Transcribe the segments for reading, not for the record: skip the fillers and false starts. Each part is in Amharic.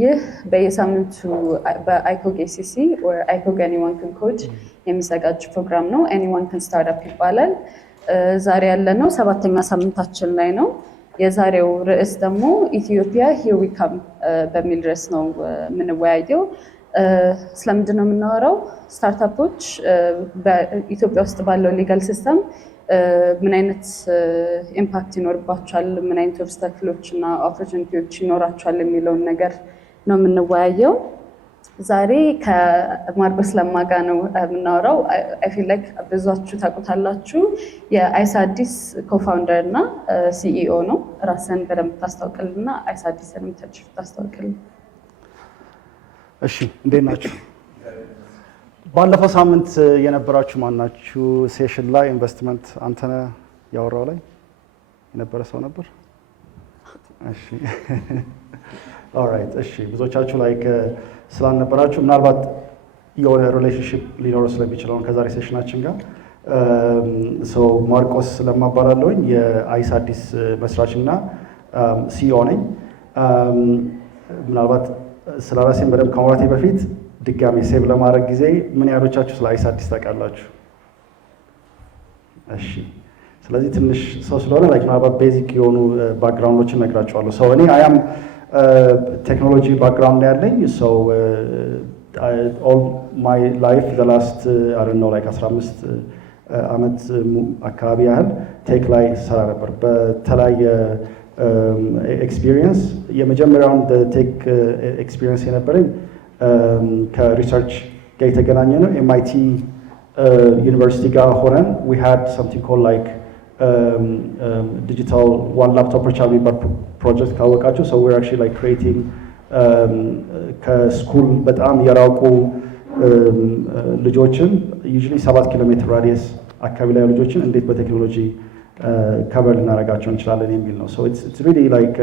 ይህ በየሳምንቱ በአይኮግ ኤሲሲ or አይኮግ anyone can code የሚዘጋጅ ፕሮግራም ነው። anyone can start up ይባላል። ዛሬ ያለነው 7ኛ ሳምንታችን ላይ ነው። የዛሬው ርዕስ ደግሞ ኢትዮጵያ here we come በሚል ርዕስ ነው የምንወያየው። ስለምንድን ነው የምናወራው? ስታርታፖች በኢትዮጵያ ውስጥ ባለው ሊጋል ሲስተም ምን አይነት ኢምፓክት ይኖርባቸዋል፣ ምን አይነት ኦብስታክሎች እና ኦፖርቹኒቲዎች ይኖራቸዋል የሚለውን ነገር ነው የምንወያየው። ዛሬ ከማርቆስ ለማ ጋር ነው የምናወራው። አይ ፊል ላይክ ብዙዎቻችሁ ታውቁታላችሁ። የአይሳዲስ ኮፋውንደር እና ሲኢኦ ነው። ራስን በደንብ ታስተዋውቅልና አይሳዲስንም ትንሽ ታስተዋውቅልን። እሺ፣ እንዴት ናችሁ? ባለፈው ሳምንት የነበራችሁ ማናችሁ? ሴሽን ላይ ኢንቨስትመንት አንተነህ ያወራው ላይ የነበረ ሰው ነበር? እሺ ኦልራይት። እሺ፣ ብዙዎቻችሁ ላይክ ስላልነበራችሁ ምናልባት የሆነ ሪሌሽንሺፕ ሊኖረው ስለሚችለው ከዛሬ ሴሽናችን ጋር ማርቆስ ለማ እባላለሁኝ። የአይሳዲስ መስራችና ሲኢኦ ነኝ። ምናልባት ስለ ራሴን በደንብ ከማውራቴ በፊት ድጋሚ ሴቭ ለማድረግ ጊዜ ምን ያህሎቻችሁ ስለ አይሳዲስ ታውቃላችሁ? እሺ፣ ስለዚህ ትንሽ ሰው ስለሆነ ላይክ ምናልባት ቤዚክ የሆኑ ባክግራውንዶችን እነግራችኋለሁ። እኔ አያም ቴክኖሎጂ ባክግራውንድ ያለኝ ኦል ማይ ላይፍ ዘ ላስት አይ ዶንት ኖ ላይክ 15 ዓመት አካባቢ ያህል ቴክ ላይ ሰራ ነበር በተለያየ ኤክስፒሪየንስ። የመጀመሪያውን ቴክ ኤክስፒሪየንስ የነበረኝ ከሪሰርች ጋር የተገናኘ ነው። ኤምአይቲ ዩኒቨርሲቲ ጋር ሆነን we had something called like digital one laptop per child የሚባል ፕሮጀክት ካወቃችሁ we're actually like creating ከስኩል በጣም የራቁ ልጆችን usually 7 ኪሎ ሜትር ራዲየስ አካባቢ ላይ ልጆችን እንዴት በቴክኖሎጂ ከቨር ልናደርጋቸው እንችላለን የሚል ነው። it's really like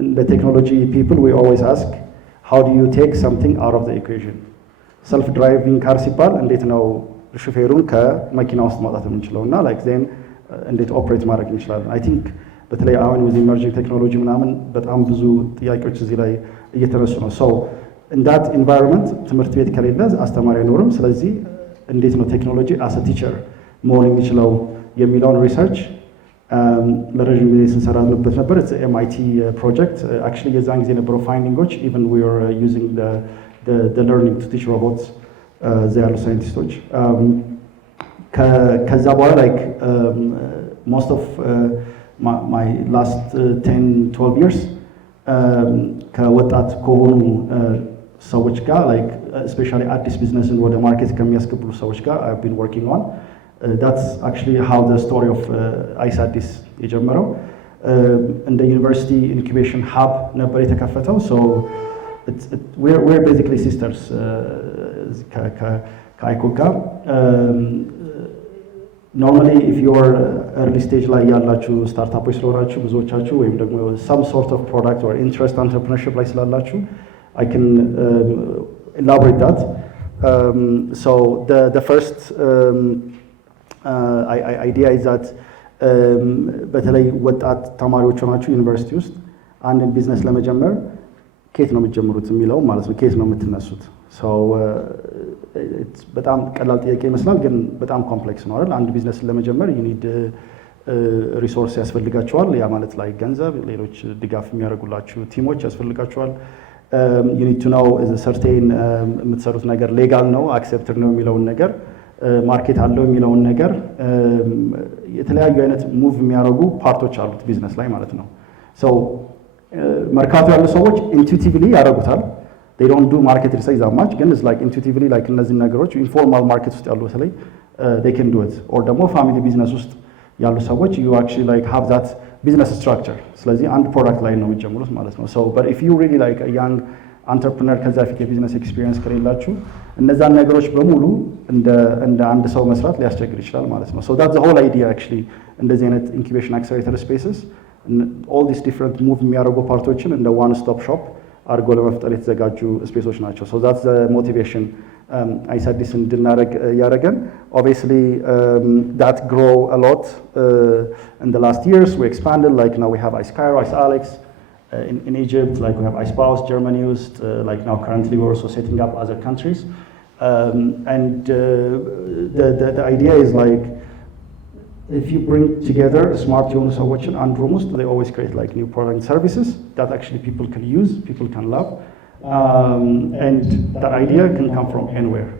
in the technology people we always ask how do you take something out of the equation? self driving car ሲባል እንዴት ነው ሹፌሩን ከመኪና ውስጥ ማውጣት የምንችለው እና like then እንዴት ኦፕሬት ማድረግ እንችላለን? I think በተለይ አሁን with emerging technology ምናምን በጣም ብዙ ጥያቄዎች እዚህ ላይ እየተነሱ ነው። in that environment ትምህርት ቤት ከሌለ አስተማሪ አይኖርም። ስለዚህ እንዴት ነው ቴክኖሎጂ as a teacher መሆን የሚችለው የሚለውን ሪሰርች ለረጅም ጊዜ ስንሰራበት ነበር። ኤምአይቲ ፕሮጀክት አክቹዋሊ የዛን ጊዜ የነበረው ፋይንዲንጎች ኢቨን ዊ አር ዩዚንግ ዘ ለርኒንግ ቱ ቲች ሮቦትስ እዚያ ያሉ ሳይንቲስቶች ከዛ በኋላ ላይክ ሞስት ኦፍ ማይ ላስት 10-12 ይርስ ከወጣት ከሆኑ ሰዎች ጋር ላይክ ስፔሻሊ አዲስ ቢዝነስን ወደ ማርኬት ከሚያስገቡ ሰዎች ጋር አይ ሃቭ ቢን ወርኪንግ ኦን that's actually how the story of Iceaddis የጀመረው እንደ ዩኒቨርሲቲ ኢንኩቤሽን ሀብ ነበር የተከፈተው። we're basically sisters ከአይኮግ ጋር normally if you're early stage ላይ ያላችሁ ስታርታፖች ስለሆናችሁ ብዙዎቻችሁ ወይም ደግሞ some sort of product or interest entrepreneurship ላይ ስላላችሁ I can elaborate that. The first idea is that በተለይ ወጣት ተማሪዎች ሆናችሁ ዩኒቨርሲቲ ውስጥ አንድን ቢዝነስ ለመጀመር ከየት ነው የምትጀምሩት የሚለው ማለት ነው። ከየት ነው የምትነሱት? በጣም ቀላል ጥያቄ ይመስላል፣ ግን በጣም ኮምፕሌክስ ነው አይደል? አንድ ቢዝነስ ለመጀመር you need ሪሶርስ ያስፈልጋቸዋል። ያ ማለት ላይ ገንዘብ፣ ሌሎች ድጋፍ የሚያደርጉላችሁ ቲሞች ያስፈልጋቸዋል። you need to know is a certain የምትሰሩት ነገር ሌጋል ነው አክሴፕትድ ነው የሚለውን ነገር ማርኬት አለው የሚለውን ነገር የተለያዩ አይነት ሙቭ የሚያደርጉ ፓርቶች አሉት ቢዝነስ ላይ ማለት ነው። መርካቶ ያሉ ሰዎች ኢንቱዊቲቭሊ ያደርጉታል። they don't do market research that much ግን it's like intuitively like እነዚህ ነገሮች ኢንፎርማል ማርኬት ውስጥ ያሉ በተለይ they can do it or ደግሞ ፋሚሊ ቢዝነስ ውስጥ ያሉ ሰዎች you actually like have that business structure ስለዚህ አንድ ፕሮዳክት ላይ ነው የሚጀምሩት ማለት ነው። but if you really like a young entrepreneur ከዛ ፊት የቢዝነስ ኤክስፒሪየንስ ከሌላችሁ እነዛን ነገሮች በሙሉ እንደ አንድ ሰው መስራት ሊያስቸግር ይችላል ማለት ነው። that's the whole idea actually እንደዚህ አይነት ኢንኩቤሽን አክሰለሬተር ስፔስስ all these different move የሚያደርጉ ፓርቶችን እንደ one stop shop አድርጎ ለመፍጠር የተዘጋጁ ስፔሶች ናቸው። that's the motivation Iceaddis እንድናደርግ ያደረገን። obviously that grow a lot in the last years. We expanded, like now we have Icecairo, Icealex, in Egypt, like we have Iceaddis, Germany used, like now currently we're also setting up other countries. The idea is like, if you bring together smart young solution and almost they always create like new product and services that actually people can use, people can love, and that idea can come from anywhere.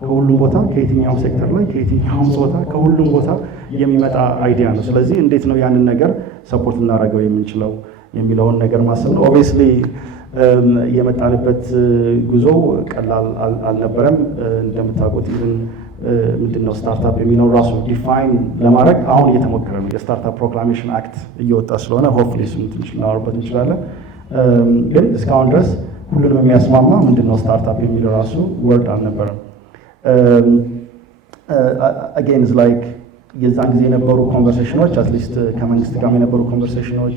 ከሁሉም ቦታ ከየትኛውም ሴክተር ላይ ከየትኛውም ጾታ ከሁሉም ቦታ የሚመጣ አይዲያ ነው። ስለዚህ እንዴት ነው ያንን ነገር ሰፖርት እናደርገው የምንችለው የሚለውን ነገር ማሰብ ነው። ኦብቪየስሊ የመጣንበት ጉዞ ቀላል አልነበረም። እንደምታውቁት ኢቭን ምንድነው ስታርታፕ የሚለው ራሱ ዲፋይን ለማድረግ አሁን እየተሞከረ ነው። የስታርታፕ ፕሮክላሜሽን አክት እየወጣ ስለሆነ ሆፕፉሊ እሱን ትንሽ እናወራበት እንችላለን። ግን እስካሁን ድረስ ሁሉንም የሚያስማማ ምንድነው ስታርታፕ የሚለው ራሱ ወርድ አልነበረም። አጌን ኢዝ ላይክ የዛን ጊዜ የነበሩ ኮንቨርሴሽኖች አትሊስት ከመንግስት ጋር የነበሩ ኮንቨርሴሽኖች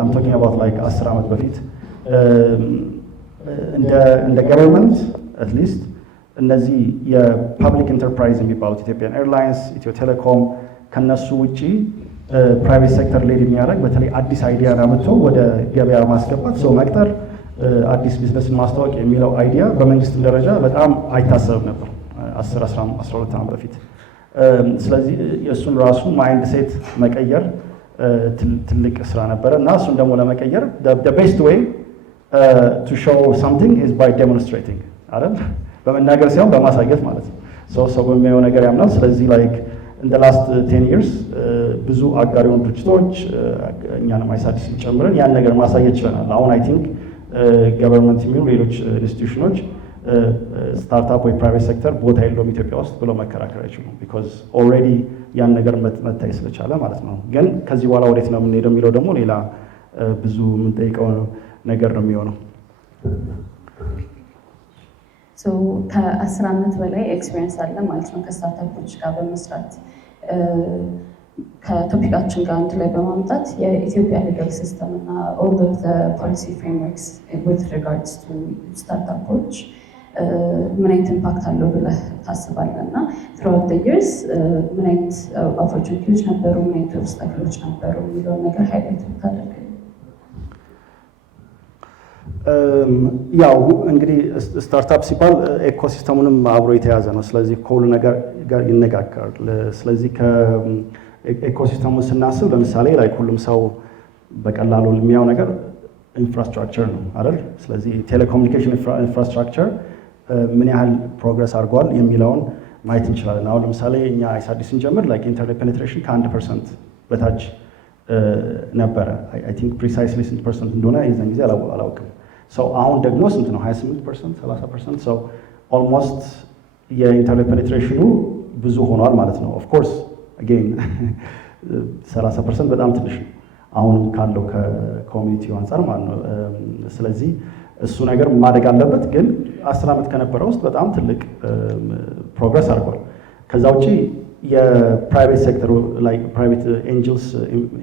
አም ቶኪንግ አባውት ላይክ 10 ዓመት በፊት እንደ ገቨርንመንት አትሊስት እነዚህ የፐብሊክ ኢንተርፕራይዝ የሚባሉት ኢትዮጵያን ኤርላይንስ፣ ኢትዮ ቴሌኮም ከነሱ ውጪ ፕራይቬት ሴክተር ሌድ የሚያደርግ በተለይ አዲስ አይዲያ አምጥቶ ወደ ገበያ ማስገባት ሰው መቅጠር አዲስ ቢዝነስን ማስታወቅ የሚለው አይዲያ በመንግስት ደረጃ በጣም አይታሰብም ነበር 10-12 ዓመት በፊት። ስለዚህ የእሱን ራሱ ማይንድ ሴት መቀየር ትልቅ ስራ ነበረ እና እሱን ደግሞ ለመቀየር the best way to show something is by demonstrating አይደል? በመናገር ሳይሆን በማሳየት ማለት ነው። ሰው በሚያየው ነገር ያምናል። ስለዚህ ላይክ in the last 10 years ብዙ አጋር የሆኑ ድርጅቶች እኛንም አይሳዲስን ጨምረን ያን ነገር ማሳየት ችለናል። አሁን አይ ቲንክ ገቨርንመንት የሚሆኑ ሌሎች ኢንስቲትዩሽኖች ስታርታፕ ወይ ፕራይቬት ሴክተር ቦታ የለውም ኢትዮጵያ ውስጥ ብለው መከራከር አይችሉም። ቢኮዝ ኦልሬዲ ያን ነገር መታይ ስለቻለ ማለት ነው። ግን ከዚህ በኋላ ወዴት ነው የምንሄደው የሚለው ደግሞ ሌላ ብዙ የምንጠይቀው ነገር ነው የሚሆነው። ከ10 ዓመት በላይ ኤክስፔሪየንስ አለ ማለት ነው ከስታርታፖች ጋር በመስራት። ከቶፒካችን ጋር አንድ ላይ በማምጣት የኢትዮጵያ ሊጋል ሲስተም እና ኦል ኦፍ ዘ ፖሊሲ ፍሬምወርክስ ዊዝ ሪጋርድስ ቱ ስታርታፖች ምን አይነት ኢምፓክት አለው ብለህ ታስባለህ? እና ትሮት ዘ ይርስ ምን አይነት ኦፖርቹኒቲዎች ነበሩ፣ ምን አይነት ኦብስታክሎች ነበሩ የሚለውን ነገር ሃይላይት ብታደርግ። ያው እንግዲህ ስታርታፕ ሲባል ኤኮሲስተሙንም አብሮ የተያዘ ነው። ስለዚህ ከሁሉ ነገር ጋር ይነጋገራል። ስለዚህ ከኤኮሲስተሙን ስናስብ ለምሳሌ ላይ ሁሉም ሰው በቀላሉ የሚያው ነገር ኢንፍራስትራክቸር ነው አይደል? ስለዚህ ቴሌኮሙኒኬሽን ኢንፍራስትራክቸር ምን ያህል ፕሮግረስ አድርጓል የሚለውን ማየት እንችላለን። አሁን ለምሳሌ እኛ አይሳዲስ ስንጀምር ላይክ ኢንተርኔት ፔኔትሬሽን ከ1% በታች ነበረ። አይ ቲንክ ፕሪሳይስሊ ስንት ፐርሰንት እንደሆነ የዛን ጊዜ አላውቅም። ሰው አሁን ደግሞ ስንት ነው? 28%፣ 30%። ሰው ኦልሞስት የኢንተርኔት ፔኔትሬሽኑ ብዙ ሆኗል ማለት ነው። ኦፍ ኮርስ አጌን 30% በጣም ትንሽ ነው አሁንም ካለው ከኮሚኒቲው አንጻር ማለት ነው። ስለዚህ እሱ ነገር ማደግ አለበት። ግን 10 ዓመት ከነበረው ውስጥ በጣም ትልቅ ፕሮግረስ አድርጓል። ከዛ ውጪ የፕራይቬት ሴክተሩ ላይ ፕራይቬት ኤንጅልስ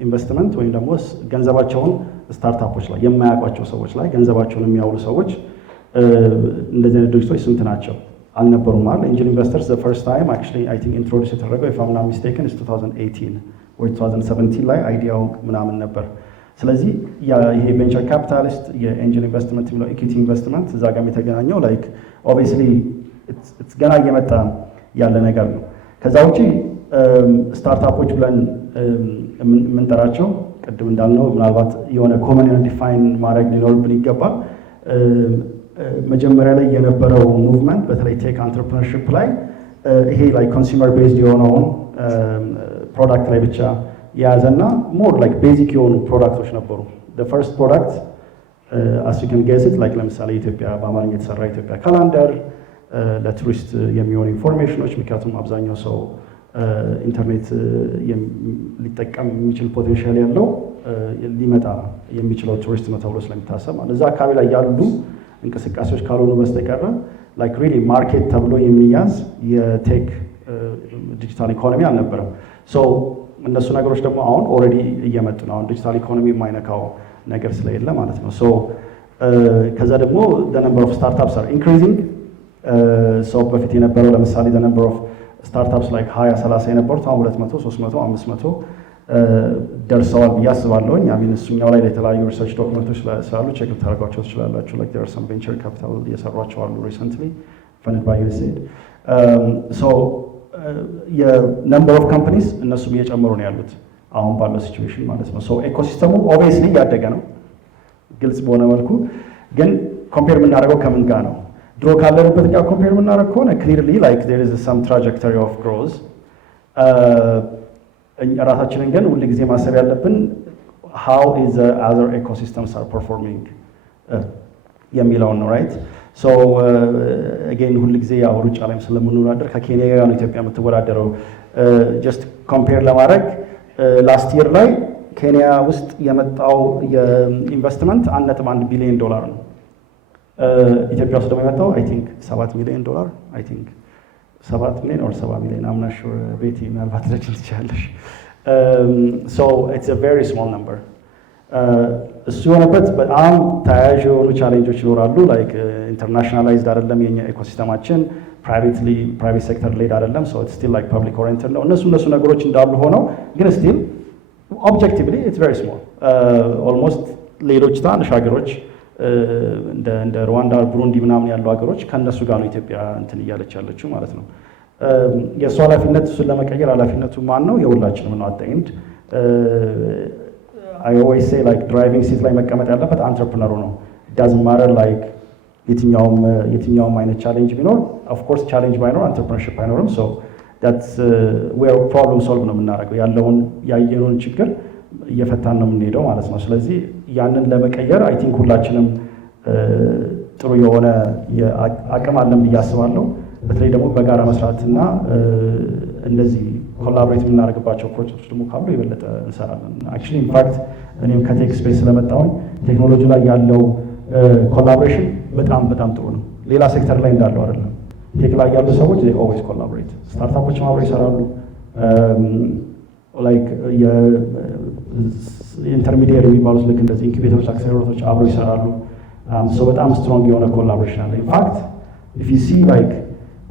ኢንቨስትመንት ወይም ደግሞ ገንዘባቸውን ስታርታፖች ላይ የማያውቋቸው ሰዎች ላይ ገንዘባቸውን የሚያውሉ ሰዎች እንደዚህ አይነት ድርጅቶች ስንት ናቸው? አልነበሩም ማለት ኤንጅል ኢንቨስተርስ ዘ ፈርስት ታይም አክቹዋሊ አይ ቲንክ ኢንትሮዲዩስ የተደረገው ኢፍ አም ናት ሚስቴክን 2018 ወይ 2017 ላይ አይዲያው ምናምን ነበር። ስለዚህ ይሄ ቬንቸር ካፒታሊስት የኤንጅል ኢንቨስትመንት የሚለው ኢኩዊቲ ኢንቨስትመንት እዛ ጋር የተገናኘው ላይክ ኦብቪየስሊ ኢትስ ገና እየመጣ ያለ ነገር ነው። ከዛ ውጪ ስታርታፖች ብለን የምንጠራቸው ቅድም እንዳልነው ምናልባት የሆነ ኮመን ዲፋይን ማድረግ ሊኖርብን ይገባል። መጀመሪያ ላይ የነበረው ሙቭመንት በተለይ ቴክ አንትረፕረነርሺፕ ላይ ይሄ ላይ ኮንሱመር ቤዝድ የሆነውን ፕሮዳክት ላይ ብቻ የያዘና ሞር ላይክ ቤዚክ የሆኑ ፕሮዳክቶች ነበሩ። the first product as you can guess it like ለምሳሌ ኢትዮጵያ በአማርኛ የተሰራ ኢትዮጵያ ካላንደር ለቱሪስት የሚሆኑ ኢንፎርሜሽኖች፣ ምክንያቱም አብዛኛው ሰው ኢንተርኔት ሊጠቀም የሚችል ፖቴንሻል ያለው ሊመጣ የሚችለው ቱሪስት ነው ተብሎ ስለሚታሰብ እዛ አካባቢ ላይ ያሉ እንቅስቃሴዎች ካልሆኑ በስተቀር ላይክ ሪሊ ማርኬት ተብሎ የሚያዝ የቴክ ዲጂታል ኢኮኖሚ አልነበረም። እነሱ ነገሮች ደግሞ አሁን ኦልሬዲ እየመጡ ነው። አሁን ዲጂታል ኢኮኖሚ የማይነካው ነገር ስለሌለ ማለት ነው። ከዛ ደግሞ the number of startups are increasing በፊት የነበረው ለምሳሌ the number of startups like 20-30 የነበሩት አሁን 200፣ 300፣ 500 ደርሰዋል ብዬ አስባለሁኝ። አሚን እሱኛው ላይ የተለያዩ ሪሰርች ዶክመንቶች ስላሉ ቼክ ልታደርጓቸው ትችላላችሁ። like there are some venture capital እየሰሯቸው አሉ recently funded by USAID. So የነምበር ኦፍ ካምፓኒስ እነሱም እየጨመሩ ነው ያሉት አሁን ባለው ሲቹዌሽን ማለት ነው። ሶ ኢኮሲስተሙ ኦብቪየስሊ ያደገ ነው ግልጽ በሆነ መልኩ። ግን ኮምፔር የምናደርገው ከምን ጋር ነው? ድሮ ካለንበት ጋር ኮምፔር የምናደርግ ከሆነ ክሊርሊ like there is some trajectory of growth. ራሳችንን ግን ሁል ጊዜ ማሰብ ያለብን how is the other ecosystems are performing የሚለውን ነው right. So again ሁል ጊዜ ያው ሩጫ ላይ ስለምንወዳደር ከኬንያ ጋር ነው ኢትዮጵያ የምትወዳደረው። just compare ለማድረግ last year ላይ ኬንያ ውስጥ የመጣው የኢንቨስትመንት $1.1 ቢሊዮን ነው። ኢትዮጵያ ውስጥ ደግሞ የመጣው I think $7 ሚሊዮን I think 7 ሚሊዮን or 7 ሚሊዮን I'm not sure ቤቲ ምናልባት ልትችል ትችላለሽ። So it's a very small number. እሱ የሆነበት በጣም ተያያዥ የሆኑ ቻሌንጆች ይኖራሉ። like internationalized አይደለም የኛ ኢኮሲስተማችን፣ private sector led አይደለም። so it's still like public oriented ነው። እነሱ ነገሮች እንዳሉ ሆነው ግን still objectively it's very small. almost ሌሎች ትናንሽ ሀገሮች እንደ ሩዋንዳ፣ ብሩንዲ ምናምን ያሉ ሀገሮች ከነሱ ጋር ነው ኢትዮጵያ እንትን እያለች ያለችው ማለት ነው። የእሱ ኃላፊነት እሱን ለመቀየር ኃላፊነቱ ማን ነው? የሁላችንም ነው። አጠይንድ I always say like driving seat ላይ መቀመጥ ያለበት አንትረፕረነሩ ነው። it doesn't matter like የትኛውም አይነት ቻሌንጅ ቢኖር of course ቻሌንጅ ባይኖር entrepreneurship አይኖርም። so that's where problem solve ነው የምናደርገው። ያየነውን ችግር እየፈታን ነው የምንሄደው ማለት ነው። ስለዚህ ያንን ለመቀየር አይ ቲንክ ሁላችንም ጥሩ የሆነ አቅም አለን ብዬ አስባለሁ። በተለይ ደግሞ በጋራ መስራትና እንደዚህ ኮላቦሬት የምናደርግባቸው ፕሮጀክቶች ደግሞ ካሉ የበለጠ እንሰራለን። አክቹዋሊ ኢንፋክት እኔም ከቴክ ስፔስ ስለመጣሁኝ ቴክኖሎጂ ላይ ያለው ኮላቦሬሽን በጣም ጥሩ ነው። ሌላ ሴክተር ላይ እንዳለው አይደለም። ቴክ ላይ ያሉ ሰዎች they always collaborate። ስታርታፖችም አብረው ይሰራሉ። ላይክ የኢንተርሚዲየት የሚባሉት ልክ እንደዚህ ኢንኩቤተሮች፣ አክሰለሬተሮች አብረው ይሰራሉ። ሶ በጣም ስትሮንግ የሆነ ኮላቦሬሽን አለ። ኢንፋክት if you see like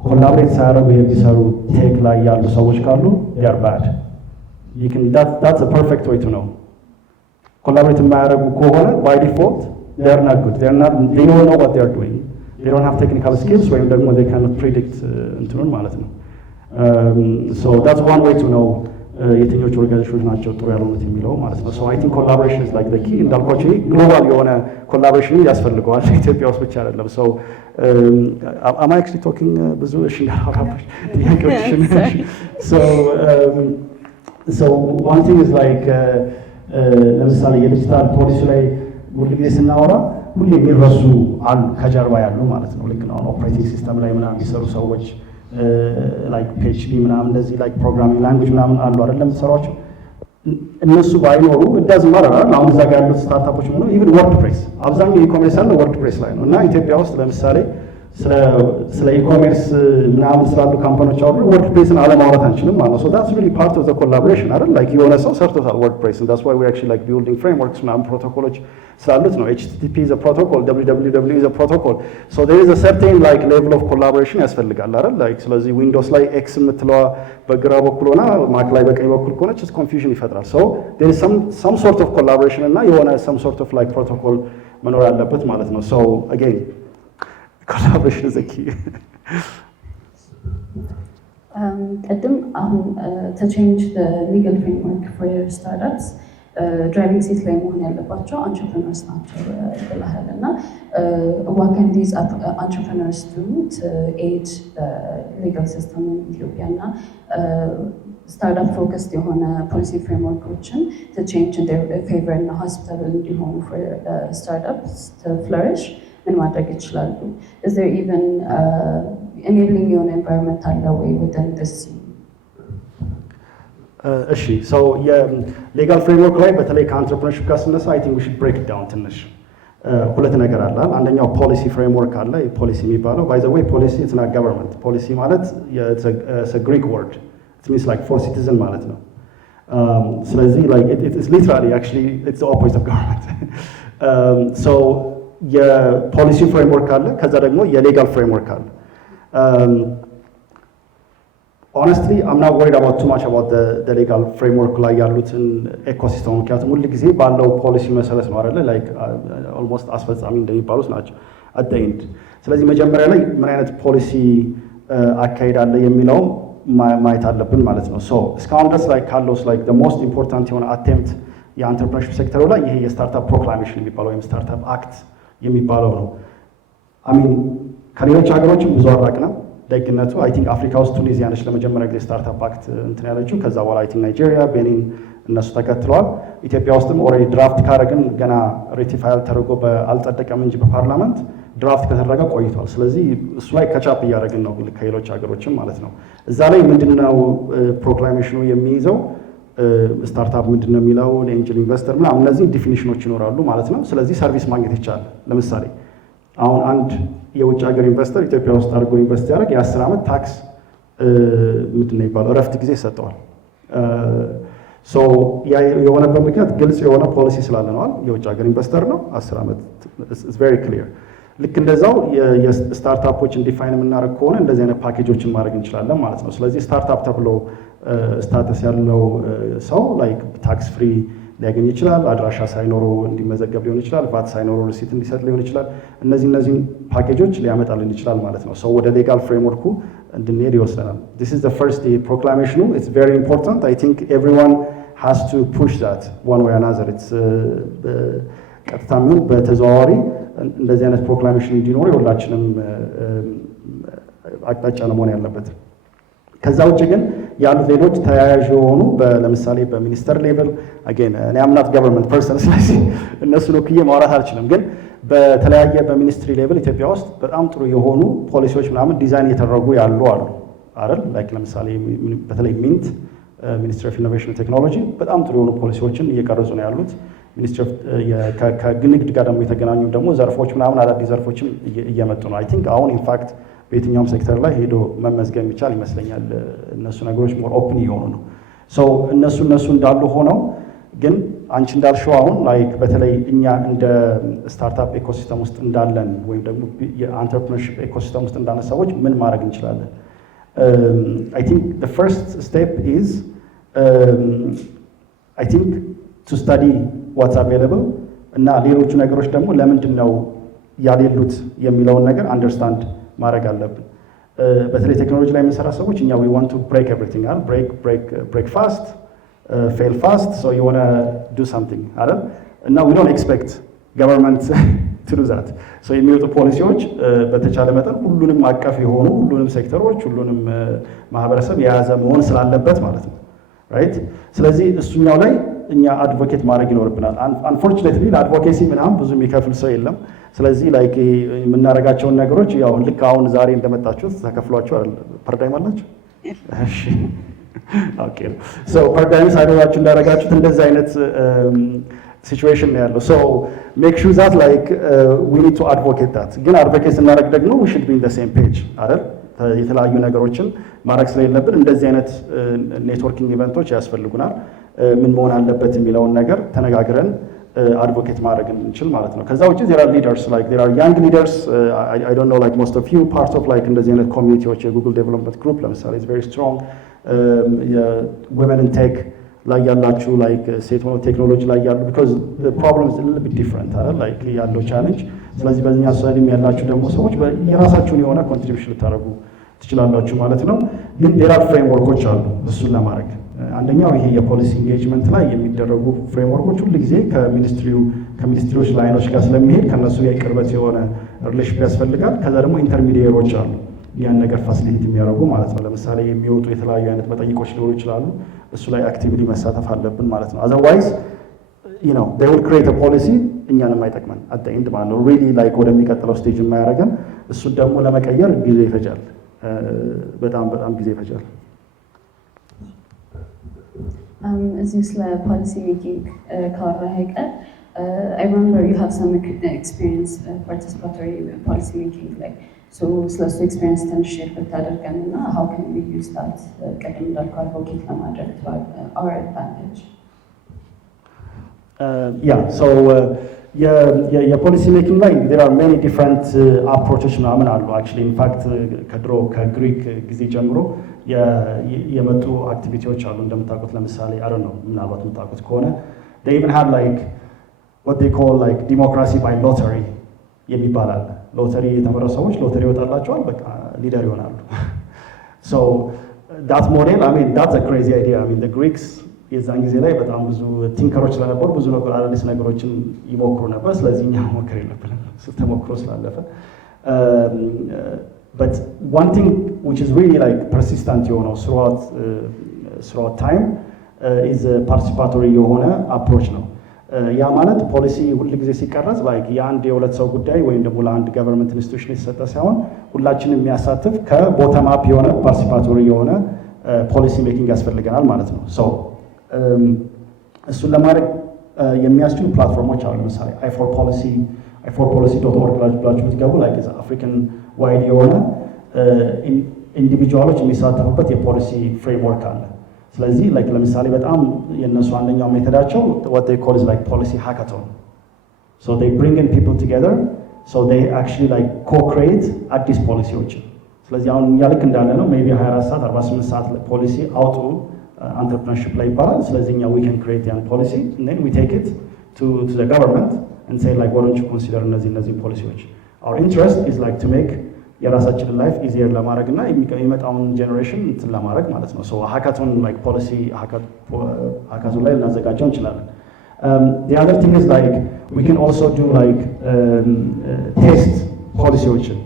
ኮላቦሬት ሳያደርጉ የሚሰሩ ቴክ ላይ ያሉ ሰዎች ካሉ they are bad. That's a perfect way to know. ኮላቦሬት የማያደርጉ ከሆነ by default they are not good. They don't know what they are doing. They don't have technical skills ወይም ደግሞ they cannot predict እንትኑን ማለት ነው። So that's one way to know የትኞቹ ኦርጋናይዜሽኖች ናቸው ጥሩ ያልሆኑት የሚለው ማለት ነው። so I think collaboration is like the key። እንዳልኳችሁ ግሎባል የሆነ ኮላቦሬሽን ያስፈልገዋል፣ ኢትዮጵያ ውስጥ ብቻ አይደለም። so am I actually talking ብዙ እሺ so one thing is like ለምሳሌ የዲጂታል ፖሊሲ ላይ ሁሉ ጊዜ ስናወራ ሁሉ የሚረሱ አሉ ከጀርባ ያሉ ማለት ነው። ልክ ነው ኦፕሬቲንግ ሲስተም ላይ ምናምን የሚሰሩ ሰዎች like PHP ምናምን እንደዚህ like programming language ምናምን አሉ አይደለም ሰራቸው። እነሱ ባይኖሩ እንደዚህ ማለት ነው። አሁን እዛ ጋር ያሉት ስታርታፖች ሆኖ even WordPress አብዛኛው ኢኮሜርስ ያለው WordPress ላይ ነው። እና ኢትዮጵያ ውስጥ ለምሳሌ ስለ ኢኮሜርስ ምናምን ስላሉ ካምፓኒዎች አሉ WordPressን አለማውራት አንችልም ማለት ነው። so that's really part of the collaboration አይደል? like የሆነ ሰው ሰርቶታል WordPress and that's why we actually like building frameworks ምናምን ፕሮቶኮሎች ስላሉት ነው። HTTP is a protocol, www is a protocol. so there is a certain like level of collaboration ያስፈልጋል አይደል? like ስለዚህ ዊንዶውስ ላይ ኤክስ የምትለዋ በግራ በኩል ሆና ማክ ላይ በቀኝ በኩል ከሆነች confusion ይፈጥራል። so there is some sort of collaboration እና የሆነ some sort of like protocol መኖር ያለበት ማለት ነው። so again collaboration is a key. ቅድም አሁን to change the legal framework for your startups driving seat ላይ መሆን ያለባቸው entrepreneurs ናቸው ብለሃል እና what can these entrepreneurs do to aid the legal system in Ethiopia እና startup focused የሆነ policy frameworkoችን to change in their favor እና hospitable እንዲሆኑ for startups to flourish ምን ማድረግ ይችላሉ? is there even enabling your environment አለ ወይ within this scene? እሺ so የሌጋል ፍሬምወርክ ላይ በተለይ ከአንትረፕረነርሺፕ ጋር ስነሳ I think we should break it down ትንሽ ሁለት ነገር አለ። አንደኛው ፖሊሲ ፍሬምወርክ አለ። ፖሊሲ የሚባለው by the way policy it's not government. ፖሊሲ ማለት it's a Greek word. it means like for citizen ማለት ነው። ስለዚህ like it's literally actually it's the opposite of government. so የፖሊሲ ፍሬምወርክ አለ፣ ከዛ ደግሞ የሌጋል ፍሬምወርክ አለ። honestly, I'm not worried about too much about the legal framework ላይ ያሉትን ኤኮሲስተም ምክንያቱም ሁሉ ጊዜ ባለው ፖሊሲ መሰረት ነው አይደለ like almost አስፈጻሚ እንደሚባሉት ናቸው at the end ስለዚህ መጀመሪያ ላይ ምን አይነት ፖሊሲ አካሄድ አለ የሚለው ማየት አለብን ማለት ነው so እስካሁን ድረስ like ካለውስ like the most important የሆነ attempt የኢንተርፕረነርሺፕ ሴክተሩ ላይ ይሄ የስታርታፕ ፕሮክላሜሽን የሚባለው ወይም ስታርታፕ አክት የሚባለው ነው I mean ከሌሎች ሀገሮችም ብዙ አራቅነው ደግነቱ አይ ቲንክ አፍሪካ ውስጥ ቱኒዚያ ነች ለመጀመሪያ ጊዜ ስታርታፕ አክት እንትን ያለችው ከዛ በኋላ አይ ቲንክ ናይጄሪያ ቤኒን እነሱ ተከትለዋል ኢትዮጵያ ውስጥም ኦልሬዲ ድራፍት ካረግን ገና ሬቲፋይ ተደርጎ አልጸደቀም እንጂ በፓርላመንት ድራፍት ከተደረገ ቆይቷል ስለዚህ እሱ ላይ ከቻፕ እያደረግን ነው ከሌሎች ሀገሮችም ማለት ነው እዛ ላይ ምንድነው ፕሮክላሜሽኑ የሚይዘው ስታርታፕ ምንድነው የሚለው ለኤንጅል ኢንቨስተር ምናምን እነዚህ ዲፊኒሽኖች ይኖራሉ ማለት ነው ስለዚህ ሰርቪስ ማግኘት ይቻላል ለምሳሌ አሁን አንድ የውጭ ሀገር ኢንቨስተር ኢትዮጵያ ውስጥ አድርጎ ኢንቨስት ያደርግ የ10 ዓመት ታክስ ምንድነው ይባላል እረፍት ጊዜ ይሰጠዋል ሶ የሆነበት ምክንያት ግልጽ የሆነ ፖሊሲ ስላለ ነው የውጭ ሀገር ኢንቨስተር ነው 10 ዓመት it's very clear ልክ እንደዛው የስታርታፖችን ዲፋይን የምናደርግ ከሆነ እንደዚህ አይነት ፓኬጆችን ማድረግ እንችላለን ማለት ነው ስለዚህ ስታርታፕ ተብሎ ስታተስ ያለው ሰው ላይክ ታክስ ፍሪ ሊያገኝ ይችላል አድራሻ ሳይኖረው እንዲመዘገብ ሊሆን ይችላል ቫት ሳይኖረው ሪሲት እንዲሰጥ ሊሆን ይችላል እነዚህ ፓኬጆች ሊያመጣልን ይችላል ማለት ነው ሰው ወደ ሌጋል ፍሬምወርኩ እንድንሄድ ይወስደናል this is the first proclamation it's very important I think everyone has to push that one way or another it's ቀጥታም በተዘዋዋሪ እንደዚህ አይነት ፕሮክላሜሽን እንዲኖር ሁላችንም አቅጣጫ ነው መሆን ያለበት ከዛ ውጭ ግን ያሉት ሌሎች ተያያዥ የሆኑ ለምሳሌ በሚኒስተር ሌቭል again እኔ am not government person ስለዚህ እነሱ ነው ክዬ ማውራት አልችልም ግን በተለያየ በሚኒስትሪ ሌቭል ኢትዮጵያ ውስጥ በጣም ጥሩ የሆኑ ፖሊሲዎች ምናምን ዲዛይን እየተደረጉ ያሉ አሉ አይደል ላይክ ለምሳሌ በተለይ ሚንት ሚኒስትሪ ኦፍ ኢኖቬሽን ቴክኖሎጂ በጣም ጥሩ የሆኑ ፖሊሲዎችን እየቀረጹ ነው ያሉት ሚኒስትሪ ኦፍ ከንግድ ጋር ደግሞ የተገናኙ ደግሞ ዘርፎች ምናምን አዳዲስ ዘርፎችም እየመጡ ነው አይ ቲንክ አሁን ኢንፋክት በየትኛውም ሴክተር ላይ ሄዶ መመዝገብ የሚቻል ይመስለኛል እነሱ ነገሮች ሞር ኦፕን እየሆኑ ነው ሶ እነሱ እንዳሉ ሆነው ግን አንቺ እንዳልሽው አሁን ላይክ በተለይ እኛ እንደ ስታርታፕ ኢኮሲስተም ውስጥ እንዳለን ወይም ደግሞ የኢንተርፕረነርሺፕ ኢኮሲስተም ውስጥ እንዳለን ሰዎች ምን ማድረግ እንችላለን I think the first step is I think to study what's available እና ሌሎቹ ነገሮች ደግሞ ለምንድን ነው ያሌሉት የሚለውን ነገር አንደርስታንድ ማድረግ አለብን በተለይ ቴክኖሎጂ ላይ የምንሰራ ሰዎች እኛ we want to break everything break fast fail fast so you want to do something አይደል እና we don't expect government to do that so የሚወጡ ፖሊሲዎች በተቻለ መጠን ሁሉንም አቀፍ የሆኑ ሁሉንም ሴክተሮች ሁሉንም ማህበረሰብ የያዘ መሆን ስላለበት ማለት ነው right ስለዚህ እሱኛው ላይ እኛ አድቮኬት ማድረግ ይኖርብናል unfortunately ለአድቮኬሲ ምናምን ብዙ የሚከፍል ሰው የለም ስለዚህ ላይክ የምናረጋቸውን ነገሮች ያው ልክ አሁን ዛሬ እንደመጣችሁት ተከፍሏችሁ አይደል ፓራዳይም አላችሁ እሺ ኦኬ ሶ ፓራዳይም ሳይኖራችሁ እንዳረጋችሁት እንደዚህ አይነት ሲቹዌሽን ነው ያለው ሶ ሜክ ሹር ዛት ላይክ ዊ ኒድ ቱ አድቮኬት ዳት ግን አድቮኬት ስናደርግ ደግሞ we should be in the same page አይደል የተለያዩ ነገሮችን ማድረግ ስለሌለብን እንደዚህ አይነት ኔትወርኪንግ ኢቨንቶች ያስፈልጉናል ምን መሆን አለበት የሚለውን ነገር ተነጋግረን አድቮኬት ማድረግ እንችል ማለት ነው ከዛ ውጪ there are leaders like there are young leaders I don't know like most of you part of like እንደዚህ አይነት ኮሚኒቲዎች የጉግል ዴቨሎፕመንት ግሩፕ ለምሳሌ is very strong women in tech ላይ ያላችሁ like ሴት ሆኖ ቴክኖሎጂ ላይ ያሉ because the problem is a little bit different አይደል like ያለው ቻሌንጅ ስለዚህ በእኛ ሶሳይቲም ያላችሁ ደግሞ ሰዎች የራሳችሁን የሆነ ኮንትሪቢዩሽን ልታደርጉ ትችላላችሁ ማለት ነው ግን there are ፍሬምወርኮች አሉ እሱን ለማድረግ አንደኛው ይሄ የፖሊሲ ኢንጌጅመንት ላይ የሚደረጉ ፍሬምወርኮች ሁሉ ጊዜ ከሚኒስትሪዎች ላይኖች ጋር ስለሚሄድ ከነሱ ጋር ቅርበት የሆነ ሪሌሽን ያስፈልጋል ከዛ ደግሞ ኢንተርሚዲየሮች አሉ ያን ነገር ፋሲሊቴት የሚያደርጉ ማለት ነው ለምሳሌ የሚወጡ የተለያዩ አይነት መጠይቆች ሊሆኑ ይችላሉ እሱ ላይ አክቲቭሊ መሳተፍ አለብን ማለት ነው otherwise you know they will create a policy እኛንም አይጠቅመን at the end ማለት ነው really like ወደሚቀጥለው ስቴጅ የማያደርገን እሱ ደግሞ ለመቀየር ጊዜ ይፈጃል በጣም ጊዜ ይፈጃል እዚህ ስለ ፖሊሲ ሜኪንግ ካወራህ አይቀር I remember you have some experience participatory policy making like so ስለሱ experience ትንሽ ሼር ብታደርገንና how can we use that ቀደም እንዳልኩ አድቮኬት ለማድረግ to our advantage yeah so የፖሊሲ ሜኪንግ ላይ there are many different approaches ምናምን አሉ actually in fact ከድሮ ከግሪክ ጊዜ ጀምሮ የመጡ አክቲቪቲዎች አሉ እንደምታውቁት ለምሳሌ I don't know ምናልባት የምታውቁት ከሆነ they even had like what they call like democracy by lottery የሚባል አለ ሎተሪ የተመረጡ ሰዎች ሎተሪ ይወጣላቸዋል በቃ ሊደር ይሆናሉ so that model I mean that's a crazy idea I mean the Greeks የዛን ጊዜ ላይ በጣም ብዙ ቲንከሮች ስለነበሩ ብዙ ነገር አዳዲስ ነገሮችን ይሞክሩ ነበር ስለዚህ እኛ ሞክር የለብንም ተሞክሮ ስላለፈ but one thing which is really like persistent የሆነው throughout time is a participatory የሆነ approach ነው ያ ማለት ፖሊሲ ሁሉ ጊዜ ሲቀረጽ like የአንድ የሁለት ሰው ጉዳይ ወይም ደግሞ ለአንድ ገቨርንመንት ኢንስቲትዩሽን የተሰጠ ሳይሆን ሁላችንም የሚያሳትፍ ከቦተም አፕ የሆነ participatory የሆነ ፖሊሲ ሜኪንግ ያስፈልገናል ማለት ነው so እሱን ለማድረግ የሚያስችሉ ፕላትፎርሞች አሉ ለምሳሌ i4policy.org ብላችሁ ብትገቡ like is African wide የሆነ ኢንዲቪጁዋሎች የሚሳተፉበት የፖሊሲ ፍሬምወርክ አለ ስለዚህ like ለምሳሌ በጣም የነሱ አንደኛው ሜተዳቸው what they call is like policy hackathon so they bring in people together so they actually like co-create አዲስ ፖሊሲዎች ስለዚህ አሁን እኛ ልክ እንዳለ ነው maybe 24 ሰዓት 48 ሰዓት ፖሊሲ አውጡ entrepreneurship ላይ ይባላል ስለዚህ እኛ we can create a policy and then we take it to the government and say like why don't you consider እነዚህ ፖሊሲዎች our interest is like to make የራሳችንን ላይፍ easier ለማድረግና የሚመጣውን ጄኔሬሽን እንትን ለማድረግ ማለት ነው so hackathon like policy hackathon ላይ ልናዘጋጀው እንችላለን the other thing is like we can also do like test ፖሊሲዎችን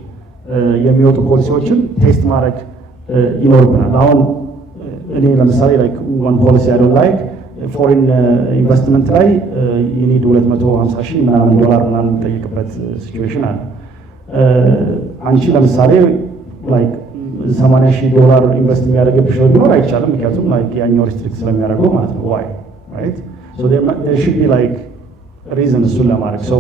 የሚወጡ ፖሊሲዎችን ቴስት ማድረግ ይኖርብናል አሁን እኔ ለምሳሌ like one policy I don't like foreign investment ላይ you need 250 ሺህ ምናምን ዶላር ምናምን የሚጠይቅበት ሲቹዌሽን አለ አንቺ ለምሳሌ like 80 ሺህ ዶላር ኢንቨስት የሚያደርግብሽ ቢኖር አይቻልም ምክንያቱም like ያኛው ሪስትሪክት ስለሚያደርገው ማለት ነው why right so there should be like reason እሱን ለማድረግ so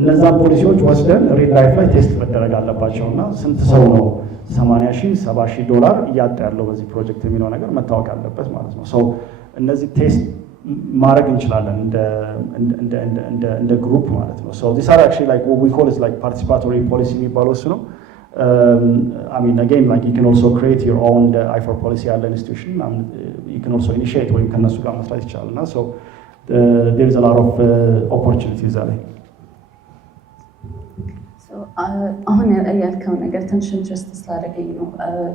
እነዛን ፖሊሲዎች ወስደን ሪል ላይፍ ላይ ቴስት መደረግ አለባቸውና ስንት ሰው ነው 80 ሺህ 70 ሺህ ዶላር እያጣ ያለው በዚህ ፕሮጀክት የሚለው ነገር መታወቅ አለበት ማለት ነው so እነዚህ ቴስት ማድረግ እንችላለን እንደ ግሩፕ ማለት ነው so these are actually like what we call is like participatory policy የሚባለው እሱ ነው I mean again like you can also create your own i4 policy ያለ institution you can also initiate ወይም ከነሱ ጋር መስራት ይቻላልና so there is a lot of opportunities there አሁን ያልከው ነገር ትንሽ ኢንትረስት ስላደረገኝ ነው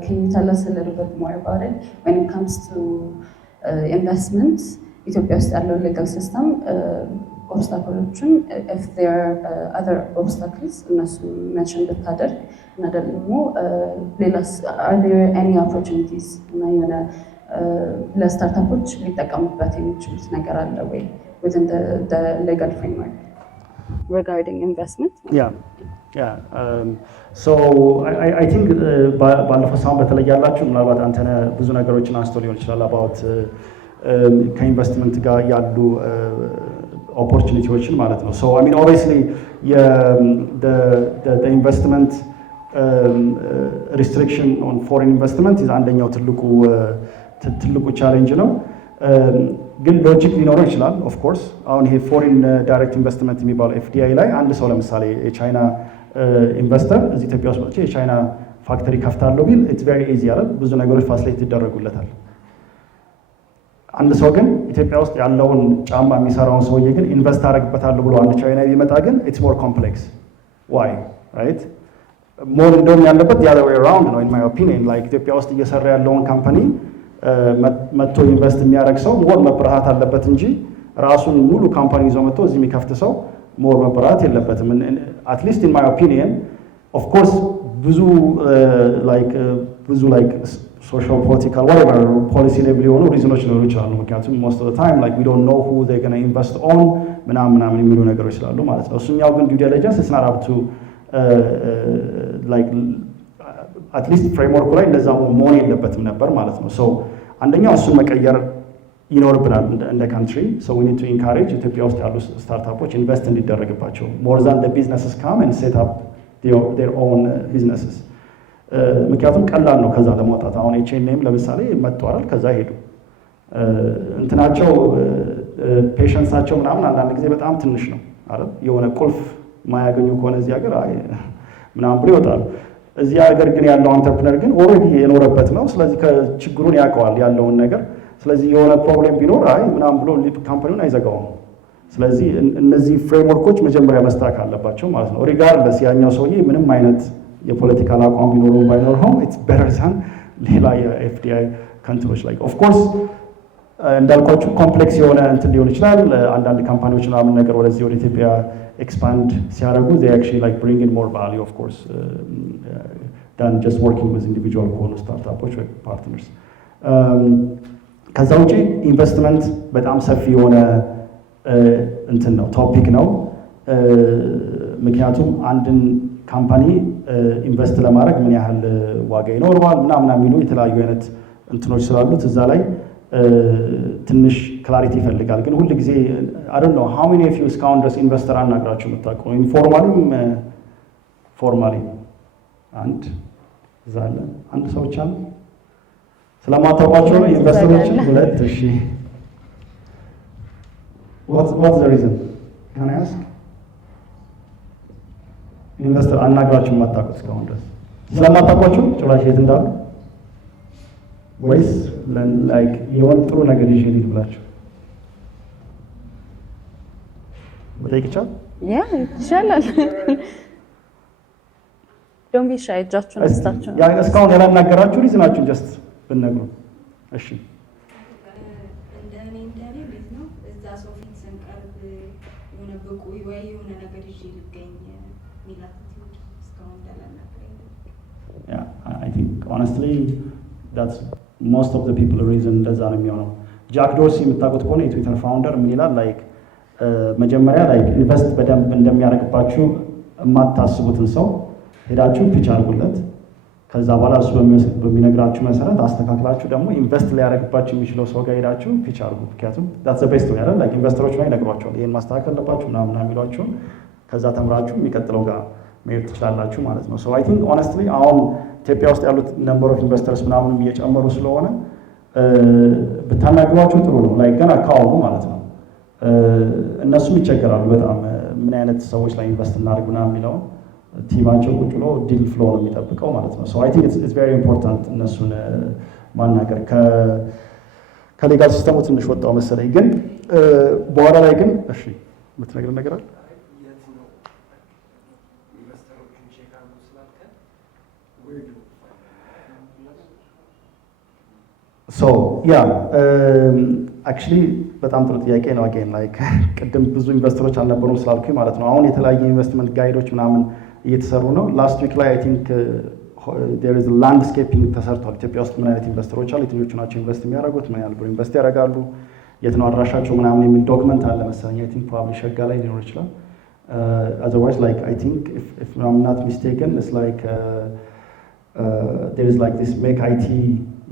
can you tell us a little bit more about it when it comes to investments ኢትዮጵያ ውስጥ ያለው legal system ኦብስታክሎችን if there are other obstacles እነሱ mention ብታደርግ እና ደግሞ ሌላስ are there any opportunities እና የሆነ ለስታርታፖች ሊጠቀሙበት የሚችሉት ነገር አለ ወይ within the legal framework regarding investment so I think ባለፈው ሳምንት በተለይ ያላችሁ ምናልባት አንተነ ብዙ ነገሮችን አንስቶ ሊሆን ይችላል about ከኢንቨስትመንት ጋር ያሉ ኦፖርቹኒቲዎችን ማለት ነው so I mean obviously the investment restriction on foreign investment is አንደኛው ትልቁ ቻሌንጅ ነው ግን ሎጂክ ሊኖረው ይችላል ኦፍ ኮርስ አሁን ይሄ ፎሪን ዳይሬክት ኢንቨስትመንት የሚባለው ኤፍዲአይ ላይ አንድ ሰው ለምሳሌ የቻይና ኢንቨስተር እዚህ ኢትዮጵያ ውስጥ መጥቶ የቻይና ፋክተሪ ከፍታለሁ ቢል ኢትስ ቬሪ ኢዚ አይደል ብዙ ነገሮች ፋሲሊቲ ይደረጉለታል አንድ ሰው ግን ኢትዮጵያ ውስጥ ያለውን ጫማ የሚሰራውን ሰውዬ ግን ኢንቨስት አደርግበታለሁ ብሎ አንድ ቻይናዊ ቢመጣ ግን ኢትስ ሞር ኮምፕሌክስ ዋይ ራይት ሞር እንደውም ያለበት the other way around ነው in my opinion like ኢትዮጵያ ውስጥ እየሰራ ያለውን ካምፓኒ መጥቶ ኢንቨስት የሚያደርግ ሰው ሞር መብራራት አለበት እንጂ ራሱን ሙሉ ካምፓኒ ይዞ መጥቶ እዚህ የሚከፍት ሰው ሞር መብራራት የለበትም at least in my opinion of course ብዙ social political whatever policy level የሆኑ ሪዝኖች ሊኖሩ ይችላሉ ምክንያቱም most of the time like we don't know who they're going to invest on ምናምን የሚሉ ነገሮች ስላሉ ማለት ነው እሱኛው ግን due diligence is not up to like at least framework ላይ እንደዛ መሆን የለበትም ነበር ማለት ነው so አንደኛው እሱን መቀየር ይኖርብናል እንደ country so we need to encourage ኢትዮጵያ ውስጥ ያሉ ስታርታፖች ኢንቨስት እንዲደረግባቸው more than the businesses come and set up their own businesses ምክንያቱም ቀላል ነው ከዛ ለማውጣት አሁን ኤችኤንኤም ለምሳሌ መጥቷል ከዛ ሄዱ እንትናቸው ፔሸንሳቸው ምናምን አንዳንድ ጊዜ በጣም ትንሽ ነው አይደል የሆነ ቁልፍ ማያገኙ ከሆነ እዚህ ሀገር አይ ምናምን ብሎ ይወጣሉ እዚህ ሀገር ግን ያለው አንተርፕረነር ግን ኦልሬዲ የኖረበት ነው ስለዚህ ከችግሩን ያውቀዋል ያለውን ነገር ስለዚህ የሆነ ፕሮብሌም ቢኖር አይ ምናምን ብሎ ካምፓኒውን አይዘጋውም ስለዚህ እነዚህ ፍሬምወርኮች መጀመሪያ መስተካከል አለባቸው ማለት ነው ሪጋርድለስ ያኛው ሰውዬ ምንም አይነት የፖለቲካል አቋም ቢኖረው ባይኖረው ኢትስ ቤተር ዛን ሌላ የኤፍዲአይ ካንትሮች ላይ ኦፍ ኮርስ እንዳልኳችሁ ኮምፕሌክስ የሆነ እንትን ሊሆን ይችላል አንዳንድ ካምፓኒዎች ምናምን ነገር ወደዚህ ወደ ኢትዮጵያ ኤክስፓንድ ሲያደርጉ they actually like bring in more value of course than just working with individual ከሆኑ ስታርታፖች ወይ ፓርትነርስ ከዛ ውጪ ኢንቨስትመንት በጣም ሰፊ የሆነ እንትን ነው ቶፒክ ነው ምክንያቱም አንድን ካምፓኒ ኢንቨስት ለማድረግ ምን ያህል ዋጋ ይኖረዋል ምናምን የሚሉ የተለያዩ አይነት እንትኖች ስላሉት እዛ ላይ ትንሽ ክላሪቲ ይፈልጋል ግን ሁሉ ጊዜ I don't know how many of you እስካሁን ድረስ ኢንቨስተር አናግራችሁ የምታውቁ ኢንፎርማሊም ፎርማሊ አንድ ሰው ብቻ ነው ስለማታውቋቸው ነው ኢንቨስተሮችን ሁለት እሺ what's the reason can I ask ኢንቨስተር አናግራችሁ የማታውቁት እስካሁን ድረስ ስለማታውቋቸው ጭራሽ የት እንዳሉ ወይስ ላይክ የሆነ ጥሩ ነገር ይዤ ልሂድ ብላችሁ በጠይቅ ይቻላል? ይቻላል። ዶንት ቢ ሻይ እጃችሁን አንስታችሁ ያ እስካሁን ያላናገራችሁ ሪዝናችሁን ጀስት ብትነግሩ እሺ እንደኔ ቤት ነው እዛ ሰው ፊት ስንቀርብ የሆነ ብቁ ወይ የሆነ ነገር ይዤ ልገኝ ሚላት እስካሁን ያላናገረኝ I think honestly that's most of the people reason እንደዛ ነው የሚሆነው ጃክ ዶርሲ የምታውቁት ከሆነ የትዊተር ፋውንደር ምን ይላል ላይክ መጀመሪያ ላይክ ኢንቨስት በደንብ እንደሚያደርግባችሁ የማታስቡትን ሰው ሄዳችሁ ፒች አድርጉለት ከዛ በኋላ እሱ በሚነግራችሁ መሰረት አስተካክላችሁ ደግሞ ኢንቨስት ሊያደርግባችሁ የሚችለው ሰው ጋር ሄዳችሁ ፒች አድርጉ ምክንያቱም that's the best way አይደል ላይክ ኢንቨስተሮች ላይ ይነግሯቸዋል ይሄን ማስተካከል አለባችሁ ምናምን የሚሏችሁ ከዛ ተምራችሁ የሚቀጥለው ጋር መሄድ ትችላላችሁ ማለት ነው so I think honestly አሁን ኢትዮጵያ ውስጥ ያሉት ነምበር ኦፍ ኢንቨስተርስ ምናምንም እየጨመሩ ስለሆነ ብታናግሯቸው ጥሩ ነው ላይክ ገና ካወቁ ማለት ነው እነሱም ይቸገራሉ በጣም ምን አይነት ሰዎች ላይ ኢንቨስት እናድርግ ምናምን የሚለው ቲማቸው ቁጭ ብሎ ዲል ፍሎ ነው የሚጠብቀው ማለት ነው so I think it's very important እነሱን ማናገር ከሌጋል ሲስተሙ ትንሽ ወጣው መሰለኝ ግን በኋላ ላይ ግን እሺ የምትነግረን ነገር አለ so yeah actually በጣም ጥሩ ጥያቄ ነው again like ቅድም ብዙ ኢንቨስተሮች አልነበሩም ስላልኩኝ ማለት ነው አሁን የተለያየ ኢንቨስትመንት ጋይዶች ምናምን እየተሰሩ ነው ላስት ዊክ ላይ I think there is a landscaping ተሰርቷል ኢትዮጵያ ውስጥ ምን አይነት ኢንቨስተሮች አሉ የትኞቹ ናቸው ኢንቨስት የሚያደርጉት ምን ያህል ብር ኢንቨስት ያደርጋሉ የት ነው አድራሻቸው ምናምን የሚል ዶክመንት አለ መሰለኝ I think probably ሸጋ ላይ ሊኖር ይችላል otherwise like I think if I'm not mistaken it's like there is like this make IT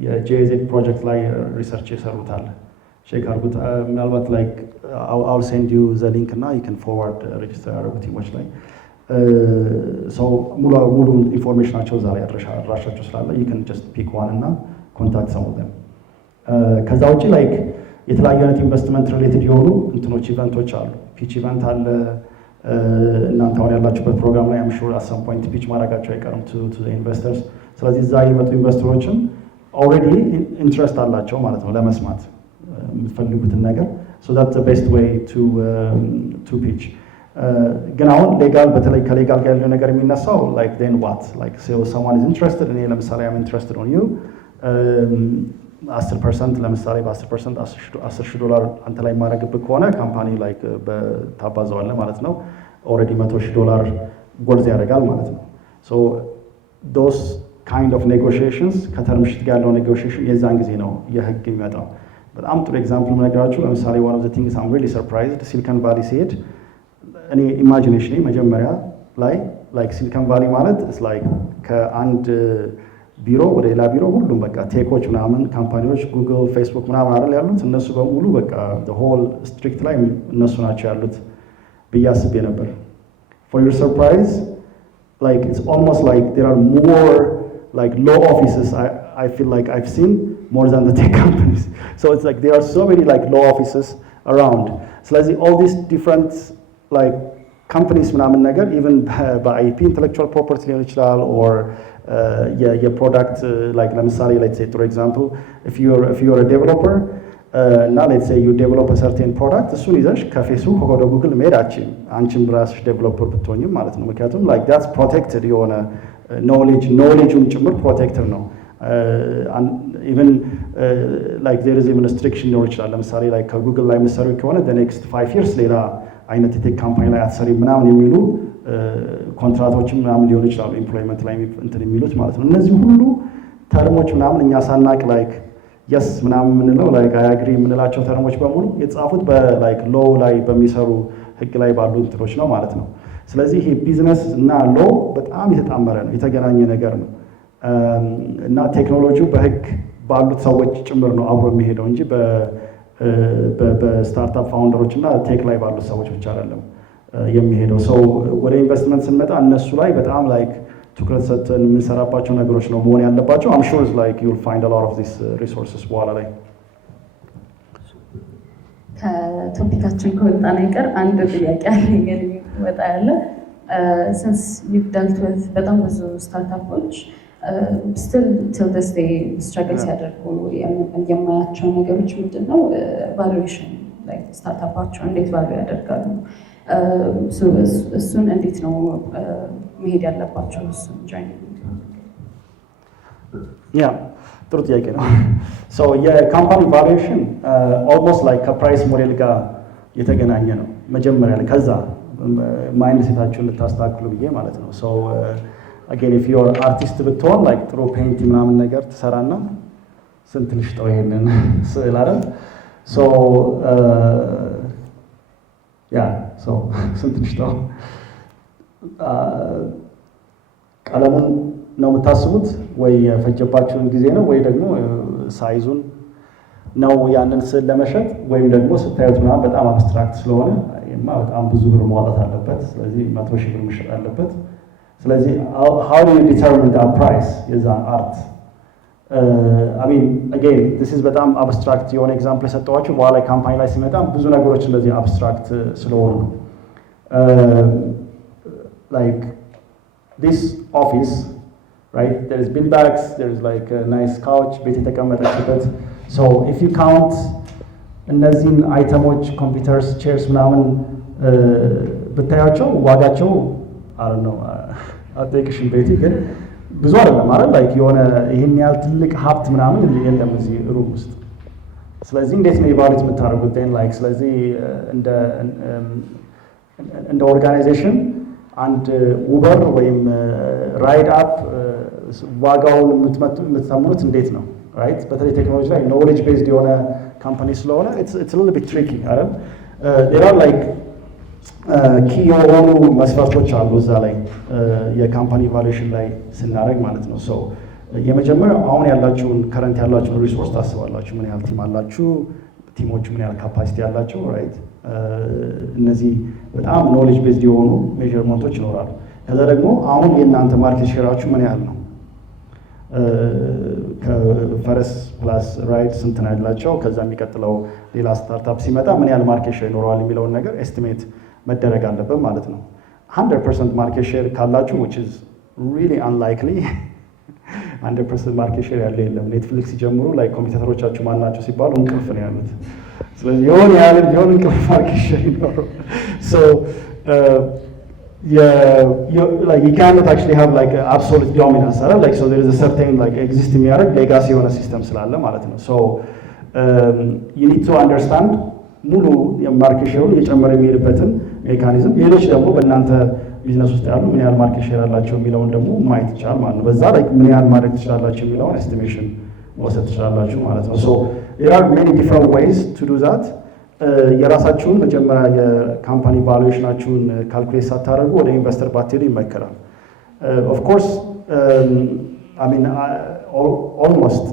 የJZ ፕሮጀክት ላይ ሪሰርች የሰሩታል ቼክ አድርጉት ምናልባት like I'll send you the link እና you can forward register ያደረጉት ቲሞች ላይ so ሙሉ ኢንፎርሜሽናቸው እዛ ላይ አድራሻቸው ስላለ you can just pick one እና contact some of them ከዛ ውጪ like የተለያዩ አይነት ኢንቨስትመንት ሪሌትድ የሆኑ እንትኖች ኢቨንቶች አሉ ፒች ኢቨንት አለ እናንተ አሁን ያላችሁበት ፕሮግራም ላይ I'm sure at some point ፒች ማድረጋቸው አይቀርም to the investors ስለዚህ እዛ የመጡ ኢንቨስተሮችን ኦልሬዲ ኢንትረስት አላቸው ማለት ነው ለመስማት የምትፈልጉትን ነገር so that's the best way to pitch ግን አሁን ሌጋል በተለይ ከሌጋል ጋር ያለው ነገር የሚነሳው like then what like so someone is interested እኔ ለምሳሌ I'm interested on you 10% ለምሳሌ በ10% $10,000 አንተ ላይ ማድረግብህ ከሆነ ካምፓኒ like ታባዘዋለህ ማለት ነው ኦልሬዲ $100,000 ጎልዝ ያደርጋል ማለት ነው so those kind of negotiations ከተርም ሺት ጋር ያለው negotiation የዛን ጊዜ ነው የህግ የሚመጣው በጣም ጥሩ ኤግዛምፕል ነገራችሁ ለምሳሌ one of the things I'm really surprised ሲሊኮን ቫሊ ሲሄድ እኔ ኢማጂኔሽን መጀመሪያ ላይ like ሲሊኮን ቫሊ ማለት it's like ከአንድ ቢሮ ወደ ሌላ ቢሮ ሁሉም በቃ ቴኮች ምናምን ካምፓኒዎች ጉግል ፌስቡክ ምናምን አይደል ያሉት እነሱ በሙሉ በቃ the whole strict ላይ እነሱ ናቸው ያሉት ብዬ አስቤ ነበር for your surprise like it's almost like there are more like law offices I feel like I've seen more than the tech companies so it's like there are so many like law offices around so like all these different like companies ምናምን ነገር even በአይፒ intellectual property ሊሆን ይችላል or የፕሮዳክት like ለምሳሌ let's say for example if you're a developer እና let's say you develop a certain product እሱን ይዘሽ ከፌስቡክ ወደ ጉግል መሄድ አንቺም ራስሽ ዴቨሎፐር ብትሆኝም ማለት ነው ምክንያቱም like that's protected የሆነ knowledgeum ጭምር protected ነው even like there is even restriction ሊሆን ይችላል ለምሳሌ like ከጉግል ላይ መሰሩ ከሆነ the next 5 years ሌላ አይነት የቴክ ካምፓኒ ላይ አትሰሪ ምናምን የሚሉ ኮንትራቶችም ምናምን ሊሆን ይችላሉ ኤምፕሎይመንት ላይ እንትን የሚሉት ማለት ነው እነዚህ ሁሉ ተርሞች ምናምን እኛ ሳናቅ like yes ምናምን የምንለው like I agree የምንላቸው ተርሞች በሙሉ የተጻፉት በላይክ ሎው ላይ በሚሰሩ ህግ ላይ ባሉ እንትኖች ነው ማለት ነው ስለዚህ ይሄ ቢዝነስ እና ሎው በጣም የተጣመረ ነው የተገናኘ ነገር ነው እና ቴክኖሎጂው በህግ ባሉት ሰዎች ጭምር ነው አብሮ የሚሄደው እንጂ በስታርታፕ ፋውንደሮች እና ቴክ ላይ ባሉት ሰዎች ብቻ አይደለም የሚሄደው ሰው ወደ ኢንቨስትመንት ስንመጣ እነሱ ላይ በጣም ላይክ ትኩረት ሰጥተን የምንሰራባቸው ነገሮች ነው መሆን ያለባቸው I'm sure like you'll find a lot of these resources በኋላ ላይ ከቶፒካችን ከወጣን አይቀር አንድ ጥያቄ አለኝ ወጣ ያለ since you've dealt with በጣም ብዙ ስታርታፖች still till this day struggle ሲያደርጉ የማያቸው ነገሮች ምንድነው valuation like ስታርታፓቸው እንዴት value ያደርጋሉ እሱን እንዴት ነው መሄድ ያለባቸው እሱን ጆይን ያ ጥሩ ጥያቄ ነው so የካምፓኒ valuation almost like ከፕራይስ ሞዴል ጋር የተገናኘ ነው መጀመሪያ ላይ ከዛ ማይንድ ሴታችሁን ልታስተካክሉ ብዬ ማለት ነው so again if you're artist ብትሆን like ጥሩ ፔይንት ምናምን ነገር ትሰራና ስንት ልሽጠው ይሄንን ስዕል አይደል so ስንት ልሽጠው ቀለሙን ነው የምታስቡት ወይ የፈጀባችሁን ጊዜ ነው ወይ ደግሞ ሳይዙን ነው ያንን ስዕል ለመሸጥ ወይም ደግሞ ስታዩት ምናምን በጣም አብስትራክት ስለሆነ በጣም ብዙ ብር ማውጣት አለበት ስለዚህ 100,000 ብር መሸጥ አለበት ስለዚህ how do you determine the price is an art I mean again this is በጣም abstract የሆነ ኤግዛምፕል ሰጠዋችሁ በኋላ ካምፓኒ ላይ ሲመጣ ብዙ ነገሮች እንደዚህ abstract ስለሆኑ like this office right there is bin bags there is like a nice couch ቤት የተቀመጠችበት so if you count እነዚህን አይተሞች ኮምፒውተርስ ቼርስ ምናምን ብታያቸው ዋጋቸው I don't know አትክሽን ቤት ግን ብዙ አይደለም ማለት ላይክ የሆነ ይሄን ያህል ትልቅ ሀብት ምናምን የለም እዚህ ሩም ውስጥ ስለዚህ እንዴት ነው ኢቫሉዌት የምታደርጉት then like ስለዚህ እንደ ኦርጋናይዜሽን አንድ ኡበር ወይም ራይድ አፕ ዋጋውን የምትተምኑት እንዴት ነው right በተለይ ቴክኖሎጂ ላይ ኖሌጅ ቤዝድ የሆነ ካምፓኒ ስለሆነ it's a little bit tricky አይደል there are like ኪ የሆኑ መስፈርቶች አሉ እዛ ላይ የካምፓኒ ቫሉዌሽን ላይ ስናደርግ ማለት ነው so የመጀመሪያው አሁን ያላችሁን ከረንት ያላችሁን ሪሶርስ ታስባላችሁ ምን ያህል ቲም አላችሁ ቲሞቹ ምን ያህል ካፓሲቲ ያላቸው ራይት እነዚህ በጣም ኖሌጅ ቤዝድ የሆኑ ሜዠርመንቶች ይኖራሉ ከዛ ደግሞ አሁን የእናንተ ማርኬት ሼራችሁ ምን ያህል ነው ከፈረስ ፕላስ ራይድ ስንት ነው ያላቸው ከዛ የሚቀጥለው ሌላ ስታርታፕ ሲመጣ ምን ያህል ማርኬት ሼር ይኖረዋል የሚለውን ነገር ኤስቲሜት መደረግ አለበት ማለት ነው 100% ማርኬት ሼር ካላችሁ which is really unlikely 100% ማርኬት ሼር ያለው የለም ኔትፍሊክስ ሲጀምሩ ላይ ኮምፒውተሮቻችሁ ማን ናቸው ሲባሉ እንቅልፍ ነው ያሉት ስለዚህ የሆነ ያህል ቢሆን እንቅልፍ ማርኬት ሼር ይኖረው so like you cannot actually have like absolute dominance like so there is a certain like existing የሚያደርግ ሌጋሲ የሆነ ሲስተም ስላለ ማለት ነው so you need to understand ሙሉ የማርኬት ሼሩን እየጨመረ የሚሄድበትን ሜካኒዝም ሌሎች ደግሞ በእናንተ ቢዝነስ ውስጥ ያሉ ምን ያህል ማርኬት ሼር አላቸው የሚለውን ደግሞ ማየት ይቻላል ማለት ነው በዛ ላይ ምን ያህል ማድረግ ትችላላችሁ የሚለውን ኤስቲሜሽን መውሰድ ትችላላችሁ ማለት ነው so there are many different ways to do that የራሳችሁን መጀመሪያ የካምፓኒ ቫሉዌሽናችሁን ካልኩሌት ሳታደርጉ ወደ ኢንቨስተር ባትሄዱ ይመከራል of course I mean almost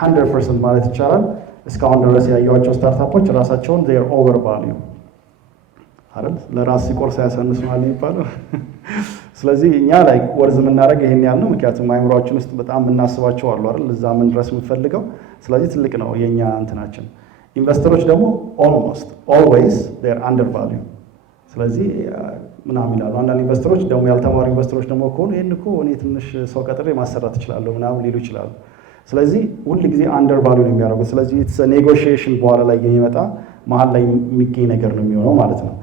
100% ማለት ይቻላል እስካሁን ድረስ ያዩዋቸው ስታርታፖች ራሳቸውን they are over value አይደል ለራስ ሲቆርስ ያሳንስ ማለት ይባላል ስለዚህ እኛ ላይ ወርዝ የምናደርግ ይሄን ያህል ነው ምክንያቱም አይምሮአችን ውስጥ በጣም የምናስባቸው አሉ አይደል እዛ ምን ድረስ የምትፈልገው ስለዚህ ትልቅ ነው የኛ እንትናችን ኢንቨስተሮች ደግሞ almost always they are under value ስለዚህ ምናምን ይላሉ። አንዳንድ ኢንቨስተሮች ደግሞ ያልተማሩ ኢንቨስተሮች ደግሞ ከሆኑ ይሄን እኮ እኔ ትንሽ ሰው ቀጥሬ ማሰራት እችላለሁ ምናምን ሊሉ ይችላሉ። ስለዚህ ሁል ጊዜ አንደር ቫልዩ ነው የሚያደርጉት። ስለዚህ ኢትስ ኔጎሺዬሽን በኋላ ላይ የሚመጣ መሀል ላይ የሚገኝ ነገር ነው የሚሆነው ማለት ነው።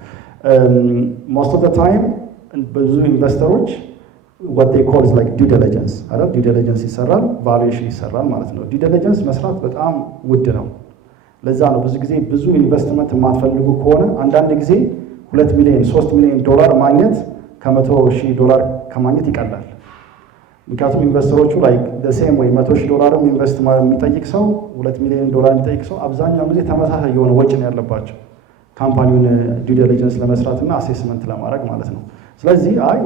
ሞስት ኦፍ ዘ ታይም ብዙ ኢንቨስተሮች what they call is like due diligence አይደል? ዲው ዲሊጀንስ ይሰራል፣ ቫሉዌሽን ይሰራል ማለት ነው። ዲው ዲሊጀንስ መስራት በጣም ውድ ነው። ለዛ ነው ብዙ ጊዜ ብዙ ኢንቨስትመንት የማትፈልጉ ከሆነ አንዳንድ ጊዜ 2 ሚሊዮን 3 ሚሊዮን ዶላር ማግኘት $100,000 ከማግኘት ይቀላል። ምክንያቱም ኢንቨስተሮቹ ላይ ሴም ወይ $100,000 ኢንቨስት የሚጠይቅ ሰው $2 ሚሊዮን የሚጠይቅ ሰው አብዛኛው ጊዜ ተመሳሳይ የሆነ ወጪ ነው ያለባቸው ካምፓኒውን ዲው ዲሊጀንስ ለመስራት እና አሴስመንት ለማድረግ ማለት ነው። ስለዚህ አይ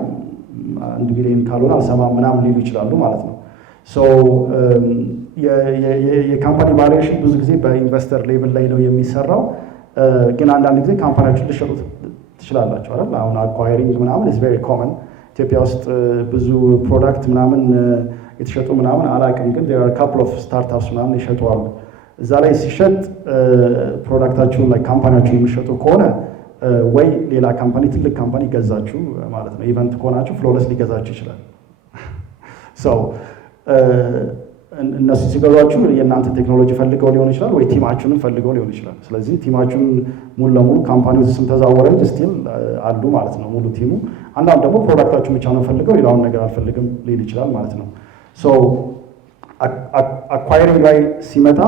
1 ሚሊዮን ካልሆነ አልሰማም ምናምን ሊሉ ይችላሉ ማለት ነው። ሶ የካምፓኒ ቫሉዌሽን ብዙ ጊዜ በኢንቨስተር ሌቭል ላይ ነው የሚሰራው። ግን አንዳንድ ጊዜ ካምፓኒዎችን ልሸጡ ትችላላችሁ አይደል? አሁን አኳየሪንግ ምናምን ኢዝ ቬሪ ኮመን ኢትዮጵያ ውስጥ ብዙ ፕሮዳክት ምናምን የተሸጡ ምናምን አላውቅም፣ ግን there are a couple of startups ምናምን ይሸጡዋሉ። እዛ ላይ ሲሸጥ ፕሮዳክታችሁን ላይ ካምፓኒያችሁን የሚሸጡ ከሆነ ወይ ሌላ ካምፓኒ ትልቅ ካምፓኒ ገዛችሁ ማለት ነው። ኢቨንት ከሆናችሁ ፍሎለስ ሊገዛችሁ ይችላል። ሰው እነሱ ሲገዟችሁ የእናንተ ቴክኖሎጂ ፈልገው ሊሆን ይችላል፣ ወይ ቲማችሁንም ፈልገው ሊሆን ይችላል። ስለዚህ ቲማችሁን ሙሉ ለሙሉ ካምፓኒው ስም ተዛወረ እንጂ ስቲል አሉ ማለት ነው ሙሉ ቲሙ። አንዳንድ ደግሞ ፕሮዳክታችሁን ብቻ ነው ፈልገው ሌላውን ነገር አልፈልግም ሊል ይችላል ማለት ነው። ሶ አኳየሪንግ ላይ ሲመጣ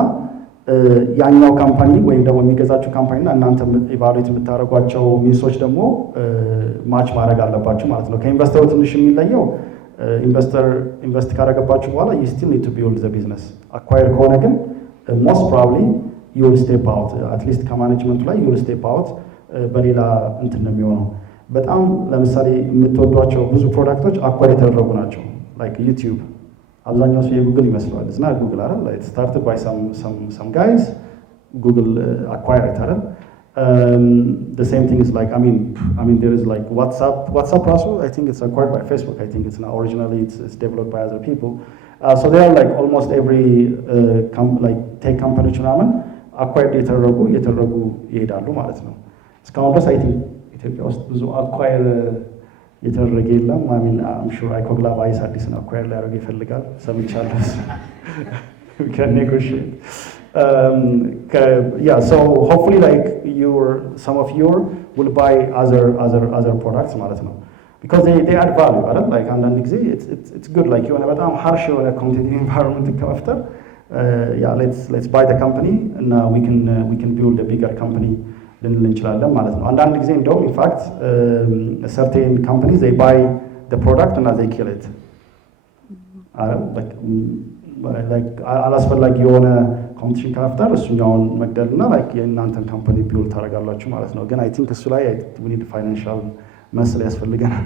ያኛው ካምፓኒ ወይም ደግሞ የሚገዛችሁ ካምፓኒና እናንተ ኢቫሉዌት የምታደርጓቸው ሚንሶች ደግሞ ማች ማድረግ አለባችሁ ማለት ነው። ከኢንቨስተሩ ትንሽ የሚለየው ኢንቨስተር ኢንቨስት ካደረገባችሁ በኋላ you still need to build the business። አኳየር ከሆነ ግን most probably you will step out at least ከማኔጅመንቱ ላይ you will step out በሌላ እንትን ነው የሚሆነው። በጣም ለምሳሌ የምትወዷቸው ብዙ ፕሮዳክቶች አኳየር የተደረጉ ናቸው like YouTube አብዛኛው ሰው የጉግል ይመስለዋል። it's not Google አይደል? it started by some guys Google acquired it አይደል? The same thing is like I mean there is like WhatsApp also I think it's acquired by Facebook. I think it's not originally it's developed by other people. So they are like almost every like tech companies ምናምን acquired የተደረጉ ይሄዳሉ ማለት ነው። እስካሁን ድረስ I think ኢትዮጵያ ውስጥ ብዙ acquire የተደረገ የለም። I mean I'm sure ICO Iceaddisን acquire ሊያደርግ ይፈልጋል ሰምቻለሁ። We can negotiate. Yeah, so hopefully like some of you will buy other products ማለት ነው because they add value አይደል? like አንዳንድ ጊዜ it's good like የሆነ በጣም harsh የሆነ competitive environment ከመፍጠር yeah let's buy the company and we can build a bigger company ልንል እንችላለን ማለት ነው። አንዳንድ ጊዜ እንደውም in fact certain companies they buy the product and they kill it like አላስፈላጊ የሆነ ኮምፒቲሽን ካፍተር እሱኛውን መግደልና ላይክ የእናንተን ካምፓኒ ቢውል ታደርጋላችሁ ማለት ነው። ግን አይ ቲንክ እሱ ላይ we need financial መስል ያስፈልገናል።